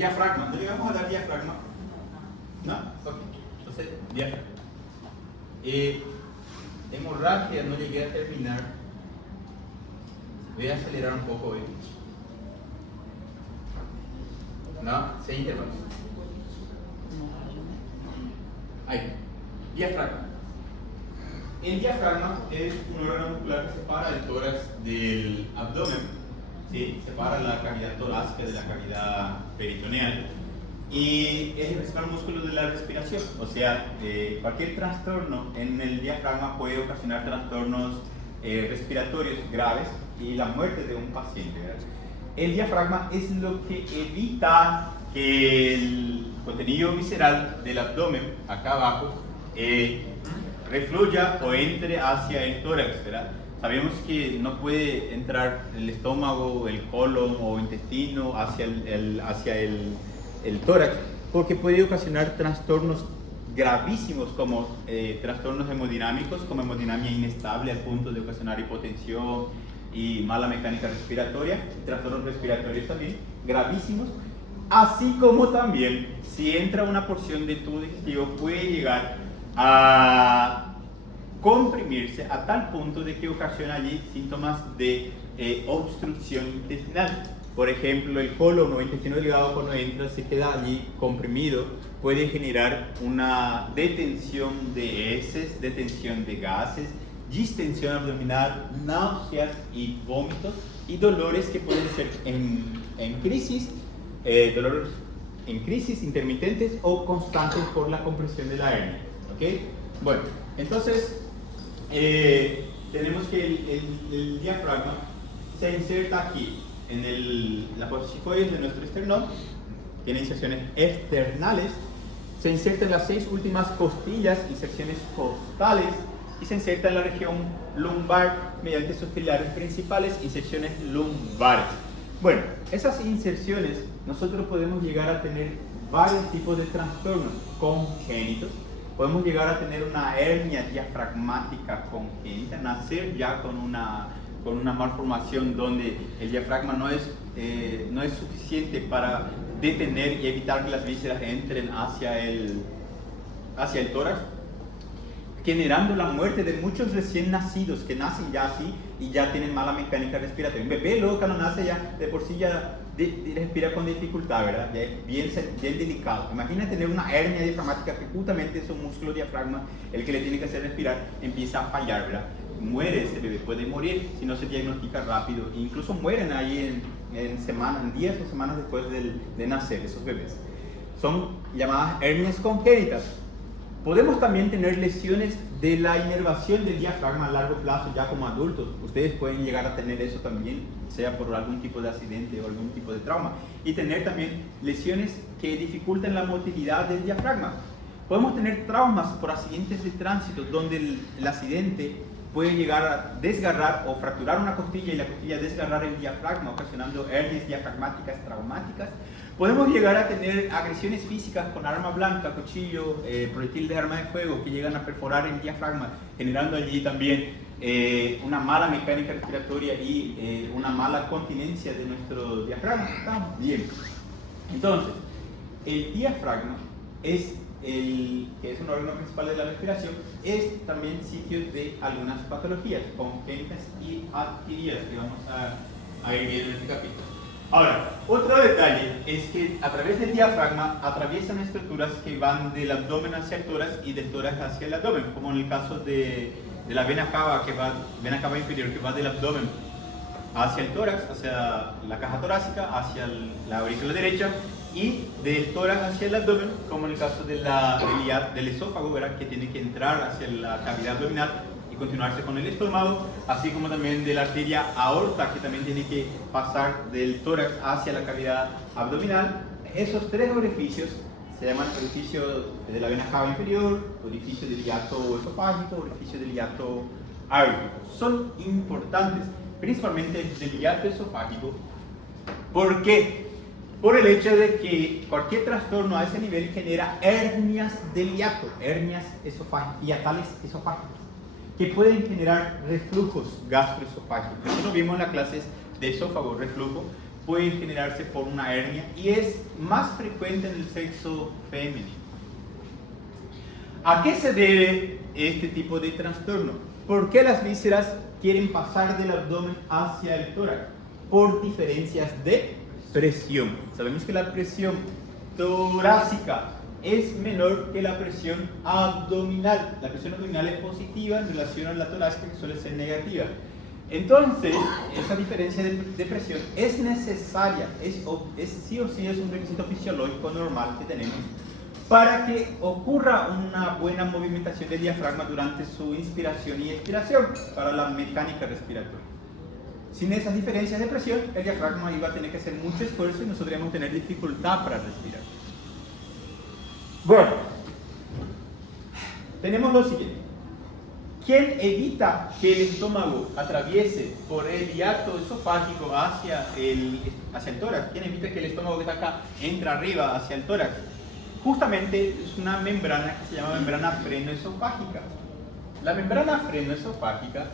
Diafragma. ¿No le vamos a dar diafragma? ¿No? Ok. Entonces, diafragma. Hemorragia, no llegué a terminar. Voy a acelerar un poco hoy. ¿No? 6 intervalos. Ahí. Diafragma. El diafragma es un órgano muscular que separa el tórax del abdomen. ¿Sí? Separa la cavidad torácica de la cavidad peritoneal. Y es el principal músculo de la respiración. O sea, cualquier trastorno en el diafragma puede ocasionar trastornos respiratorios graves y la muerte de un paciente, ¿verdad? El diafragma es lo que evita que el contenido visceral del abdomen, acá abajo, refluya o entre hacia el tórax, ¿verdad? Sabemos que no puede entrar el estómago, el colon o intestino hacia el tórax, porque puede ocasionar trastornos gravísimos como trastornos hemodinámicos, como hemodinamia inestable al punto de ocasionar hipotensión y mala mecánica respiratoria, trastornos respiratorios también gravísimos, así como también si entra una porción de tubo digestivo puede llegar a comprimirse a tal punto de que ocasiona allí síntomas de obstrucción intestinal. Por ejemplo, el colon o intestino delgado cuando entra se queda allí comprimido, puede generar una detención de heces, detención de gases, distensión abdominal, náuseas y vómitos y dolores que pueden ser en crisis, dolores en crisis intermitentes o constantes por la compresión de la hernia. ¿Okay? Bueno, entonces tenemos que el diafragma se inserta aquí en la posifoides de nuestro esternón, tiene inserciones externales, se inserta en las 6 últimas costillas, inserciones costales, y se inserta en la región lumbar mediante sus pilares principales, inserciones lumbares. Bueno, esas inserciones nosotros podemos llegar a tener varios tipos de trastornos congénitos. Podemos llegar a tener una hernia diafragmática congénita, nacer ya con una malformación donde el diafragma no es suficiente para detener y evitar que las vísceras entren hacia el tórax, generando la muerte de muchos recién nacidos que nacen ya así y ya tienen mala mecánica respiratoria. Un bebé luego cuando nace ya de por sí ya respira con dificultad, ¿verdad? Ya es bien delicado. Imagina tener una hernia diafragmática que justamente es un músculo diafragma el que le tiene que hacer respirar, empieza a fallar, ¿verdad? Muere ese bebé, puede morir si no se diagnostica rápido, e incluso mueren ahí en días o semanas después de nacer esos bebés. Son llamadas hernias congénitas. Podemos también tener lesiones de la inervación del diafragma a largo plazo ya como adultos. Ustedes pueden llegar a tener eso también, sea por algún tipo de accidente o algún tipo de trauma. Y tener también lesiones que dificultan la motilidad del diafragma. Podemos tener traumas por accidentes de tránsito donde el accidente puede llegar a desgarrar o fracturar una costilla y la costilla desgarrar el diafragma, ocasionando hernias diafragmáticas traumáticas. Podemos llegar a tener agresiones físicas con arma blanca, cuchillo, proyectil de arma de fuego que llegan a perforar el diafragma, generando allí también una mala mecánica respiratoria y una mala continencia de nuestro diafragma. ¿Está bien? Entonces, el diafragma que es un órgano principal de la respiración, es también sitio de algunas patologías congénitas y adquiridas que vamos a ir viendo en este capítulo. Ahora, otro detalle es que a través del diafragma atraviesan estructuras que van del abdomen hacia el tórax y del tórax hacia el abdomen, como en el caso de la vena cava, vena cava inferior que va del abdomen hacia el tórax, hacia la caja torácica, hacia la aurícula derecha, y del tórax hacia el abdomen, como en el caso del esófago, ¿verdad? Que tiene que entrar hacia la cavidad abdominal y continuarse con el estómago, así como también de la arteria aorta, que también tiene que pasar del tórax hacia la cavidad abdominal. Esos 3 orificios se llaman orificio de la vena cava inferior, orificio del hiato esofágico, orificio del hiato aórtico. Son importantes, principalmente el del hiato esofágico. ¿Por qué? Por el hecho de que cualquier trastorno a ese nivel genera hernias del hiato, hernias hiatales esofágicas, que pueden generar reflujos gastroesofágicos. Nosotros vimos en las clases de esófago, reflujo, puede generarse por una hernia y es más frecuente en el sexo femenino. ¿A qué se debe este tipo de trastorno? ¿Por qué las vísceras quieren pasar del abdomen hacia el tórax? Por diferencias de presión. Sabemos que la presión torácica es menor que la presión abdominal. La presión abdominal es positiva en relación a la torácica, que suele ser negativa. Entonces, esa diferencia de presión es necesaria, sí o sí es un requisito fisiológico normal que tenemos para que ocurra una buena movimentación del diafragma durante su inspiración y expiración para la mecánica respiratoria. Sin esas diferencias de presión, el diafragma iba a tener que hacer mucho esfuerzo y nosotros podríamos tener dificultad para respirar. Bueno, tenemos lo siguiente. ¿Quién evita que el estómago atraviese por el hiato esofágico hacia el tórax? ¿Quién evita que el estómago que está acá entre arriba hacia el tórax? Justamente es una membrana que se llama membrana frenoesofágica. La membrana frenoesofágica,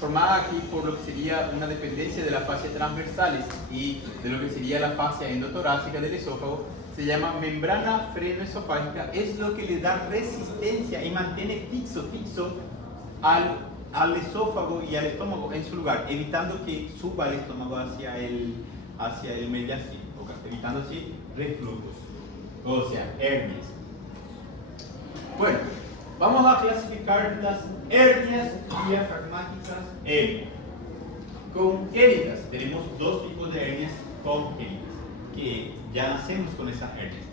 formada aquí por lo que sería una dependencia de la fascia transversales y de lo que sería la fascia endotorácica del esófago, se llama membrana frenoesofágica, es lo que le da resistencia y mantiene fixo al esófago y al estómago en su lugar, evitando que suba el estómago hacia el mediastino, evitando así reflujo. O sea, hernias. Bueno, vamos a clasificar las hernias diafragmáticas congénitas. Tenemos dos tipos de hernias congénitas, que ya nacemos con esas hernias.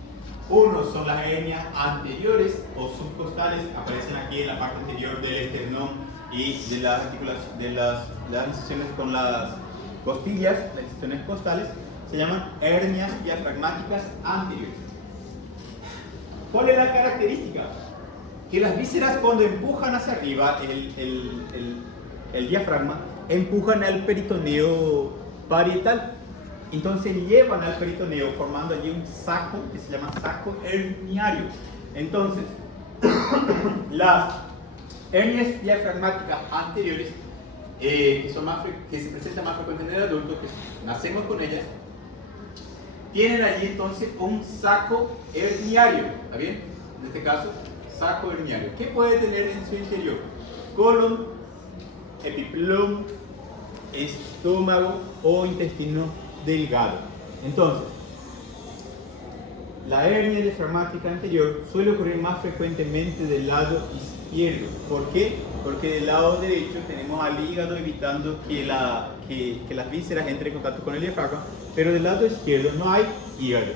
Uno son las hernias anteriores o subcostales, aparecen aquí en la parte anterior del esternón y de las articulaciones, de las incisiones con las costillas, las incisiones costales, se llaman hernias diafragmáticas anteriores. ¿Cuál es la característica? Que las vísceras, cuando empujan hacia arriba el diafragma, empujan al peritoneo parietal. Entonces llevan al peritoneo formando allí un saco que se llama saco herniario. Entonces, las hernias diafragmáticas anteriores, que se presentan más frecuentemente en el adulto, que nacemos con ellas, tienen allí entonces un saco herniario, ¿está bien? En este caso, saco herniario. ¿Qué puede tener en su interior? Colon, epiplom, estómago o intestino delgado. Entonces, la hernia diafragmática anterior suele ocurrir más frecuentemente del lado izquierdo. ¿Por qué? Porque del lado derecho tenemos al hígado evitando que las vísceras entren en contacto con el diafragma, pero del lado izquierdo no hay hígado.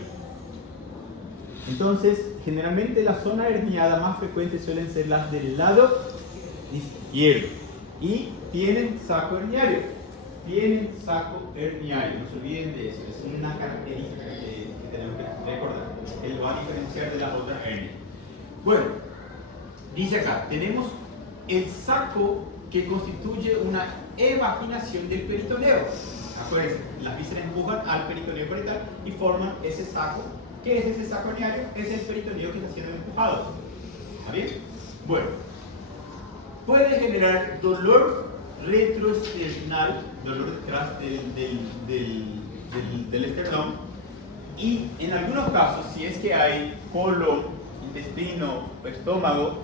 Entonces, generalmente la zona herniada más frecuente suelen ser las del lado izquierdo y tienen saco herniario. Tienen saco herniario, no se olviden de eso, es una característica que tenemos que recordar, que lo va a diferenciar de las otras hernias. Bueno, dice acá, tenemos el saco que constituye una evaginación del peritoneo. Acuérdense, las vísceras empujan al peritoneo parietal y forman ese saco. ¿Qué es ese saco herniario? Es el peritoneo que está siendo empujado. ¿Está bien? Bueno, puede generar dolor retroesternal, dolor detrás del esternón, y en algunos casos, si es que hay colon, intestino o estómago,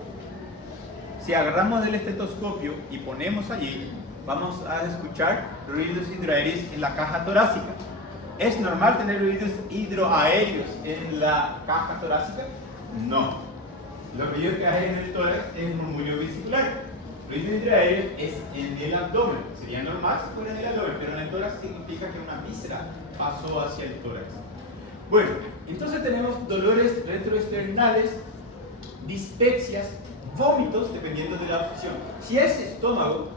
si agarramos del estetoscopio y ponemos allí, vamos a escuchar ruidos hidroaéreos en la caja torácica. ¿Es normal tener ruidos hidroaéreos en la caja torácica? No. Lo ruido que hay en el tórax es murmullo vesicular. Ruido hidroaéreo es en el abdomen. Sería normal si fuera en el abdomen, pero en el tórax significa que una víscera pasó hacia el tórax. Bueno, entonces tenemos dolores retroesternales, dispepsias, vómitos, dependiendo de la posición. Si es estómago,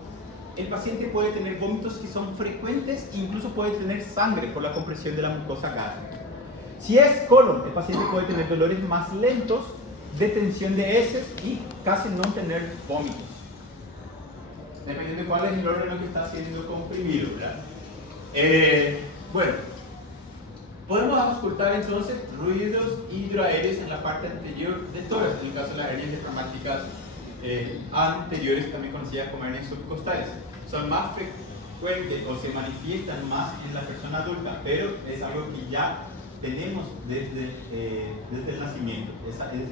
el paciente puede tener vómitos que son frecuentes e incluso puede tener sangre por la compresión de la mucosa gástrica. Si es colon, el paciente puede tener dolores más lentos, detención de heces y casi no tener vómitos, dependiendo de cuál es el órgano que está siendo comprimido, ¿verdad? Bueno, podemos auscultar entonces ruidos hidroaéreos en la parte anterior del tórax, en el caso de las hernias diafragmáticas anteriores, también conocidas como hernias subcostales. Son más frecuentes o se manifiestan más en la persona adulta, pero es algo que ya tenemos desde el nacimiento.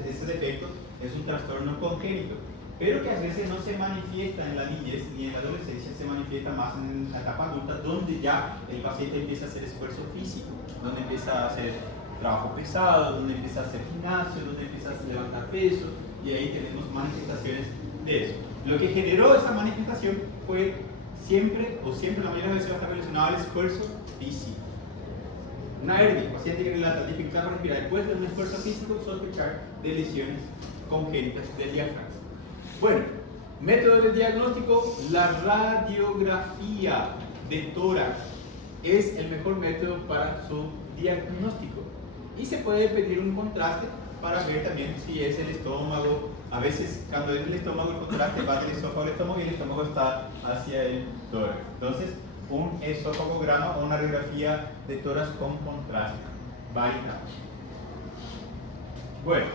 Ese defecto es un trastorno congénito, pero que a veces no se manifiesta en la niñez ni en la adolescencia, se manifiesta más en la etapa adulta, donde ya el paciente empieza a hacer esfuerzo físico, donde empieza a hacer trabajo pesado, donde empieza a hacer gimnasio, donde empieza a levantar peso, y ahí tenemos manifestaciones de eso. Lo que generó esa manifestación fue siempre la mayoría de veces va a estar relacionado al esfuerzo físico. Una hernia, paciente que la dificultad para respirar, después de un esfuerzo físico, sospechar de lesiones congénitas del diafragma. Bueno, método de diagnóstico, la radiografía de tórax es el mejor método para su diagnóstico. Y se puede pedir un contraste para ver también si es el estómago. A veces cuando es el estómago, el contraste va del esófago al estómago y el estómago está hacia el tórax. Entonces, un esofagograma o una radiografía de tórax con contraste. Válida. Bueno,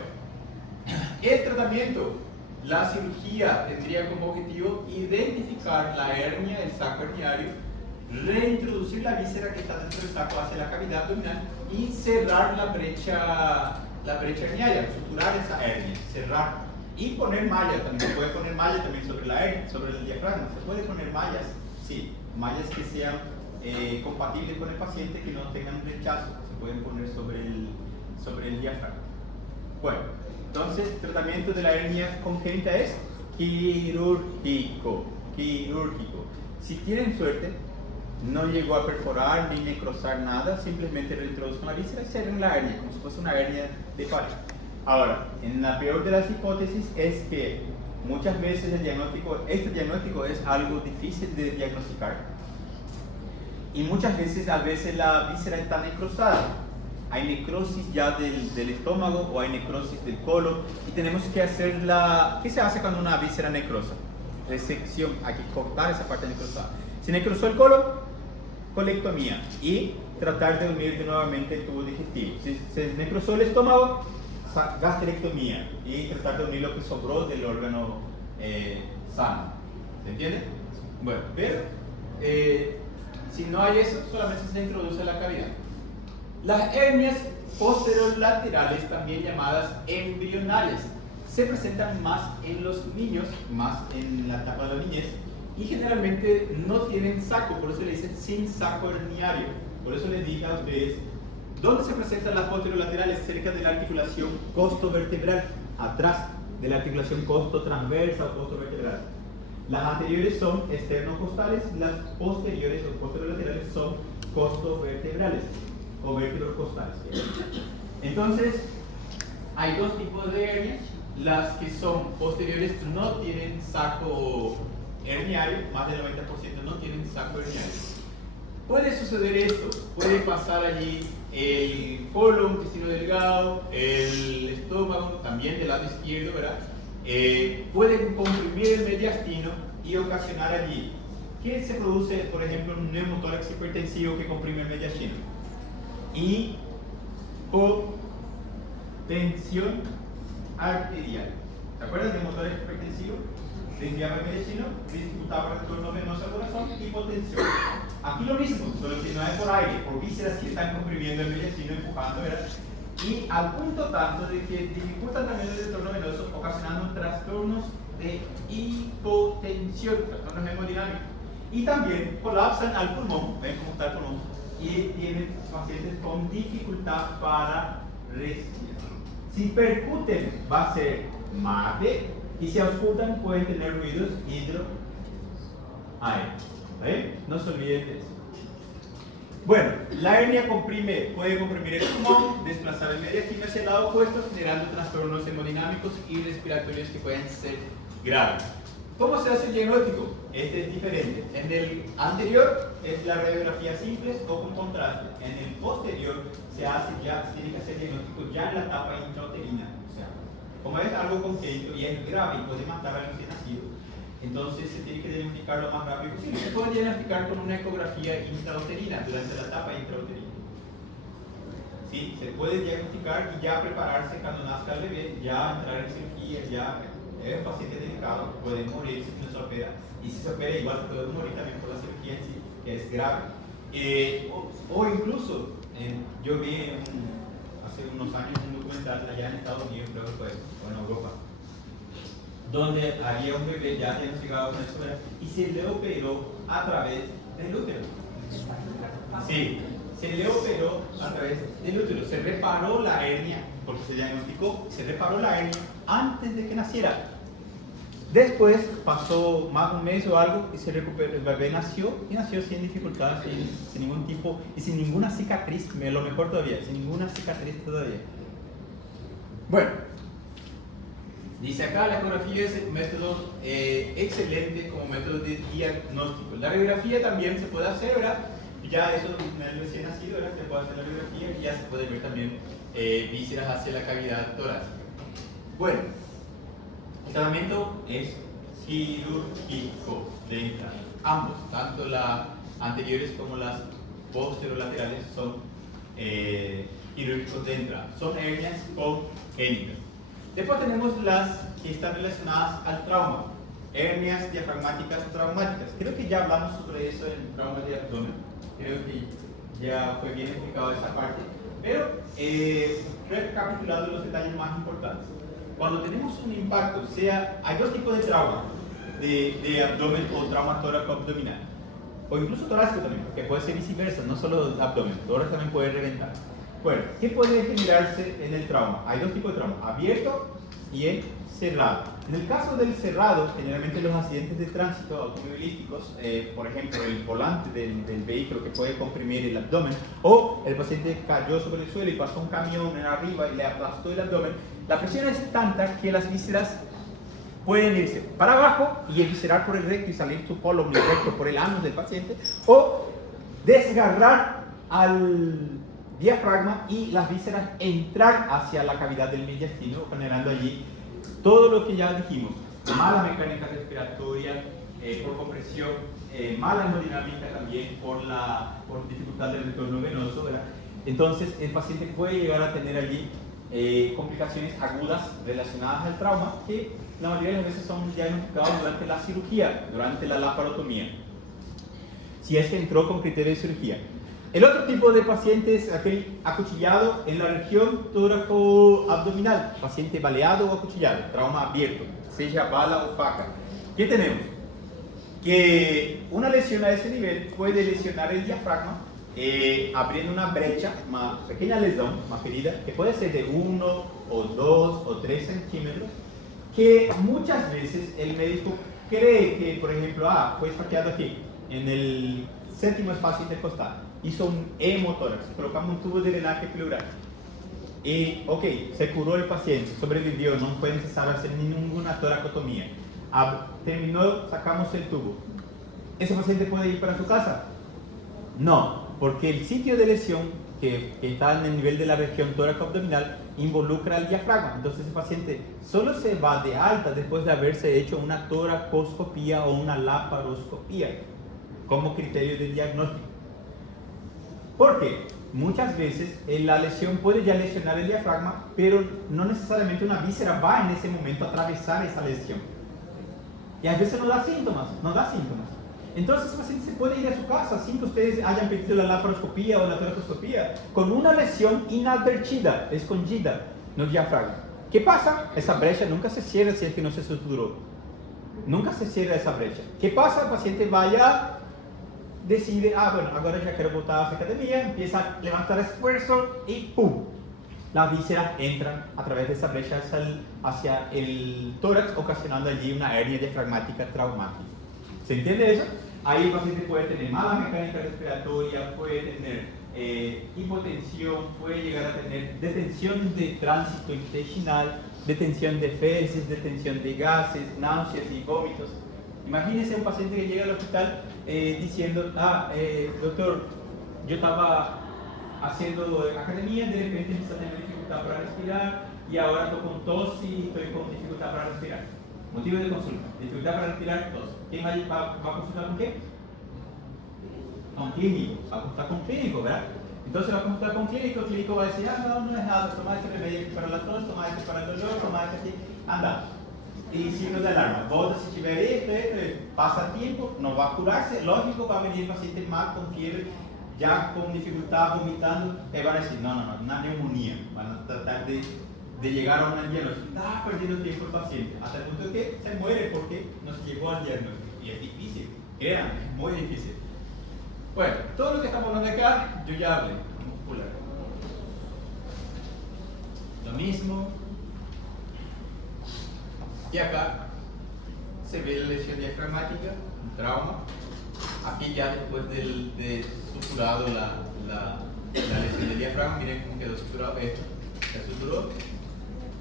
el tratamiento, la cirugía tendría como objetivo identificar la hernia, el saco herniario, reintroducir la víscera que está dentro del saco hacia la cavidad abdominal y cerrar la brecha herniaria, suturar esa hernia, cerrar y poner mallas. También se puede poner mallas también sobre la hernia, sobre el diafragma. Se puede poner mallas, sí, mallas que sean compatibles con el paciente, que no tengan rechazo, se pueden poner sobre el diafragma. Bueno, entonces tratamiento de la hernia congénita es quirúrgico. Si tienen suerte, no llegó a perforar ni necrosar nada, simplemente reintroduzcan la víscera y cierren la hernia, como si fuese una hernia de pared. Ahora, en la peor de las hipótesis es que muchas veces este diagnóstico es algo difícil de diagnosticar. Y muchas veces, la víscera está necrosada. Hay necrosis ya del estómago o hay necrosis del colon y tenemos que hacer ¿Qué se hace cuando una víscera necrosa? Resección, hay que cortar esa parte necrosada. Si necrosó el colon, colectomía y tratar de unir nuevamente el tubo digestivo. Si se necrosó el estómago, gastrectomía y tratar de unir lo que sobró del órgano sano. ¿Se entiende? Bueno, pero si no hay eso, solamente se introduce la cavidad. Las hernias posterolaterales, también llamadas embrionales, se presentan más en los niños, más en la etapa de la niñez, y generalmente no tienen saco, por eso le dicen sin saco herniario. Por eso les dije a ustedes, ¿dónde se presentan las posterolaterales? Cerca de la articulación costovertebral, atrás de la articulación costotransversa o costovertebral. Las anteriores son esternocostales, las posteriores o posterolaterales son costovertebrales o vértebrocostales. Entonces, hay dos tipos de hernias. Las que son posteriores no tienen saco herniario, más del 90% no tienen saco herniario. Puede suceder esto, puede pasar allí el colon, intestino delgado, el estómago, también del lado izquierdo, ¿verdad? Pueden comprimir el mediastino y ocasionar allí. ¿Qué se produce, por ejemplo, en un neumotórax hipertensivo que comprime el mediastino? Hipotensión arterial. ¿Se acuerdan del neumotórax hipertensivo? Desviaba el mediastino, dificultaba el retorno venoso al corazón, hipotensión. Aquí lo mismo, solo que no es por aire, por vísceras que están comprimiendo el mediastino, empujando, ¿verdad? Y al punto tanto de que dificultan también el retorno venoso, ocasionando trastornos de hipotensión, trastornos hemodinámicos. Y también colapsan al pulmón, ven cómo está el pulmón, y tienen pacientes con dificultad para respirar. Si percuten, va a ser mate, y si auscultan, pueden tener ruidos hidroaéreos. No se olviden de eso. Bueno, la hernia puede comprimir el pulmón, desplazar el mediastino hacia el lado opuesto, generando trastornos hemodinámicos y respiratorios que pueden ser graves. ¿Cómo se hace el diagnóstico? Este es diferente. En el anterior es la radiografía simple o con contraste. En el posterior se tiene que hacer diagnóstico ya en la etapa intrauterina. O sea, como es algo congénito y es grave y puede matar al recién nacido, entonces se tiene que diagnosticar lo más rápido posible. Se puede diagnosticar con una ecografía intrauterina durante la etapa intrauterina. Sí, se puede diagnosticar y ya prepararse cuando nazca el bebé, ya entrar en cirugía, ya es un paciente delicado, puede morir si no se opera. Y si se opera, igual se puede morir también por la cirugía en sí. que es grave. O incluso, yo vi hace unos años un documental allá en Estados Unidos, creo que fue, o en Europa, donde había un bebé ya diagnosticado con eso y se le operó a través del útero. Sí, se le operó a través del útero, se reparó la hernia, porque se diagnosticó, se reparó la hernia antes de que naciera. Después pasó más de un mes o algo y se recuperó, el bebé nació y nació sin dificultad, sin ningún tipo y sin ninguna cicatriz, lo mejor todavía, sin ninguna cicatriz todavía. Bueno, dice acá la ecografía es un método excelente como método de diagnóstico. La radiografía también se puede hacer, ¿verdad? Ya eso en el recién nacido, ¿verdad? Se puede hacer la radiografía y ya se puede ver también vísceras hacia la cavidad torácica. Bueno. El tratamiento es quirúrgico de entrada. Ambos, tanto las anteriores como las posterolaterales, son quirúrgicos de entrada. Son hernias congénitas. Después tenemos las que están relacionadas al trauma. Hernias diafragmáticas traumáticas. Creo que ya hablamos sobre eso en trauma de abdomen. Creo que ya fue bien explicado esa parte. Pero recapitulando los detalles más importantes. Cuando tenemos un impacto, hay dos tipos de trauma, de abdomen o trauma tóraco-abdominal, o incluso torácico también, que puede ser viceversa, no solo abdomen, tórax también puede reventar. Bueno, ¿qué puede generarse en el trauma? Hay dos tipos de trauma, abierto y el cerrado. En el caso del cerrado, generalmente los accidentes de tránsito automovilísticos, por ejemplo, el volante del vehículo que puede comprimir el abdomen, o el paciente cayó sobre el suelo y pasó un camión arriba y le aplastó el abdomen, la presión es tanta que las vísceras pueden irse para abajo y eviscerar por el recto y salir su colon recto por el ánus del paciente, o desgarrar al diafragma y las vísceras entrar hacia la cavidad del mediastino, generando allí todo lo que ya dijimos: mala mecánica respiratoria por compresión, mala hemodinámica también por dificultad del retorno venoso, ¿verdad? Entonces el paciente puede llegar a tener allí complicaciones agudas relacionadas al trauma que la mayoría de las veces son diagnosticadas durante la cirugía, durante la laparotomía, si es que entró con criterio de cirugía. El otro tipo de paciente es aquel acuchillado en la región tóraco-abdominal, paciente baleado o acuchillado, trauma abierto, sea bala o faca. ¿Qué tenemos? Que una lesión a ese nivel puede lesionar el diafragma, abriendo una brecha, una pequeña lesión, una ferida, que puede ser de 1 o 2 o 3 centímetros, que muchas veces el médico cree que, por ejemplo, fue esfaqueado aquí, en el séptimo espacio intercostal, hizo un hemotórax, colocamos un tubo de drenaje pleural y, ok, se curó el paciente, sobrevivió, no fue necesario hacer ninguna toracotomía, terminó, sacamos el tubo. ¿Ese paciente puede ir para su casa? No, porque el sitio de lesión que está en el nivel de la región tóraco-abdominal involucra al diafragma. Entonces el paciente solo se va de alta después de haberse hecho una toracoscopía o una laparoscopía como criterio de diagnóstico. Porque muchas veces la lesión puede ya lesionar el diafragma, pero no necesariamente una víscera va en ese momento a atravesar esa lesión. Y a veces no da síntomas. Entonces el paciente se puede ir a su casa sin que ustedes hayan pedido la laparoscopía o la toracoscopía, con una lesión inadvertida, escondida, en el diafragma. ¿Qué pasa? Esa brecha nunca se cierra si es que no se suturó. Nunca se cierra esa brecha. ¿Qué pasa? El paciente vaya, decide, bueno, ahora ya quiero voltar a la academia, empieza a levantar esfuerzo y ¡pum! Las vísceras entran a través de esa brecha hacia el tórax, ocasionando allí una hernia diafragmática traumática. ¿Se entiende eso? Ahí el paciente puede tener mala mecánica respiratoria, puede tener hipotensión, puede llegar a tener detención de tránsito intestinal, detención de feces, detención de gases, náuseas y vómitos. Imagínense un paciente que llega al hospital diciendo, doctor, yo estaba haciendo academia, de repente empecé a tener dificultad para respirar y ahora estoy con tos y estoy con dificultad para respirar. Motivo de consulta, dificultad para respirar, tos. ¿Quién va a consultar con qué? A un clínico, va a consultar con un clínico, ¿verdad? Entonces va a consultar con un clínico, el clínico va a decir, no es nada, toma este remedio para la tos, toma este para el dolor, toma este así, anda. y signos de alarma. Vos, si tiver esto, pasa tiempo, no va a curarse, lógico, va a venir el paciente mal, con fiebre, ya con dificultad, vomitando, y van a decir, no, una neumonía. Van a tratar de llegar a una diagnóstico. Está perdiendo tiempo el paciente, hasta el punto que se muere porque no se llegó al diagnóstico. Y es difícil, créanme, es muy difícil. Bueno, todo lo que estamos hablando acá, yo ya hablé, muscular. Lo mismo. Y acá se ve la lesión diafragmática, un trauma. Aquí ya después de suturado la lesión del diafragma, miren cómo quedó suturado esto, se suturó.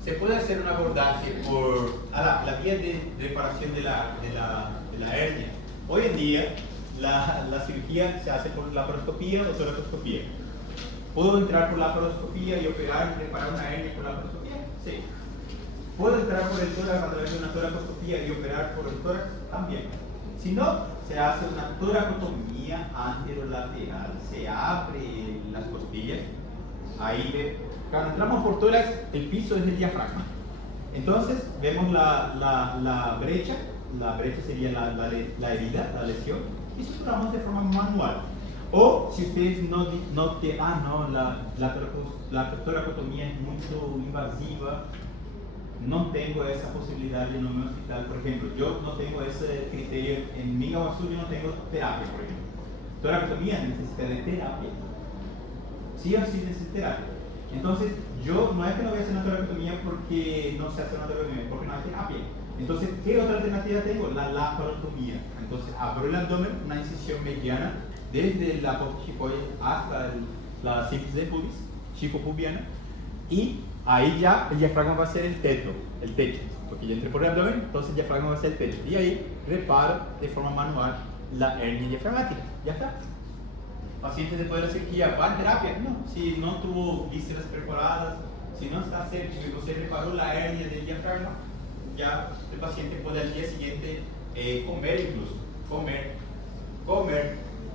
Se puede hacer un abordaje por la vía de reparación de la hernia. Hoy en día la cirugía se hace por laparoscopía o toracoscopía. ¿Puedo entrar por laparoscopía y operar y reparar una hernia por laparoscopía? Sí. ¿Puedo entrar por el tórax a través de una toracoscopía y operar por el tórax? También. Si no, se hace una toracotomía anterolateral. Se abre las costillas. Ahí cuando entramos por tórax, el piso es el diafragma. Entonces, vemos la brecha. La brecha sería la herida, la lesión. Y suturamos de forma manual. O si ustedes la toracotomía es mucho invasiva, no tengo esa posibilidad en un hospital, por ejemplo, yo no tengo ese criterio, en mi Iguazú yo no tengo terapia, por ejemplo. Toracotomía necesita de terapia, sí o sí necesita terapia. Entonces, yo no es que no voy a hacer una toracotomía porque no se hace una toracotomía, porque no hay terapia. Entonces, ¿qué otra alternativa tengo? La laparotomía. Entonces, abro el abdomen, una incisión mediana, desde la apófisis hasta la sífilis de pubis, chifopubiana, y ahí ya el diafragma va a ser el techo, porque yo entré por el abdomen, entonces el diafragma va a ser el techo. Y ahí reparo de forma manual la hernia diafragmática. Ya está. Pacientes después de la cirugía, ¿va a terapia? No. Si no tuvo vísceras perforadas, si no está séptico y usted reparó la hernia del diafragma, ya el paciente puede al día siguiente comer incluso. Comer.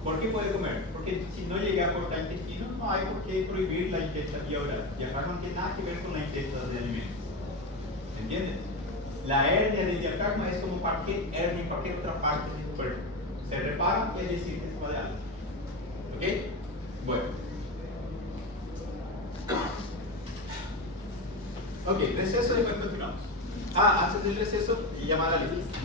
¿Por qué puede comer? Porque si no llega a cortar intestino, no hay por qué prohibir la ingesta vía oral. El diafragma no tiene nada que ver con la ingesta de alimentos. ¿Entienden? La hernia del diafragma es como cualquier hernia en cualquier otra parte de tu cuerpo. Se repara y es decir que se va de algo. ¿Ok? Bueno. Ok, receso y después continuamos. Antes del receso, llamada a la lista.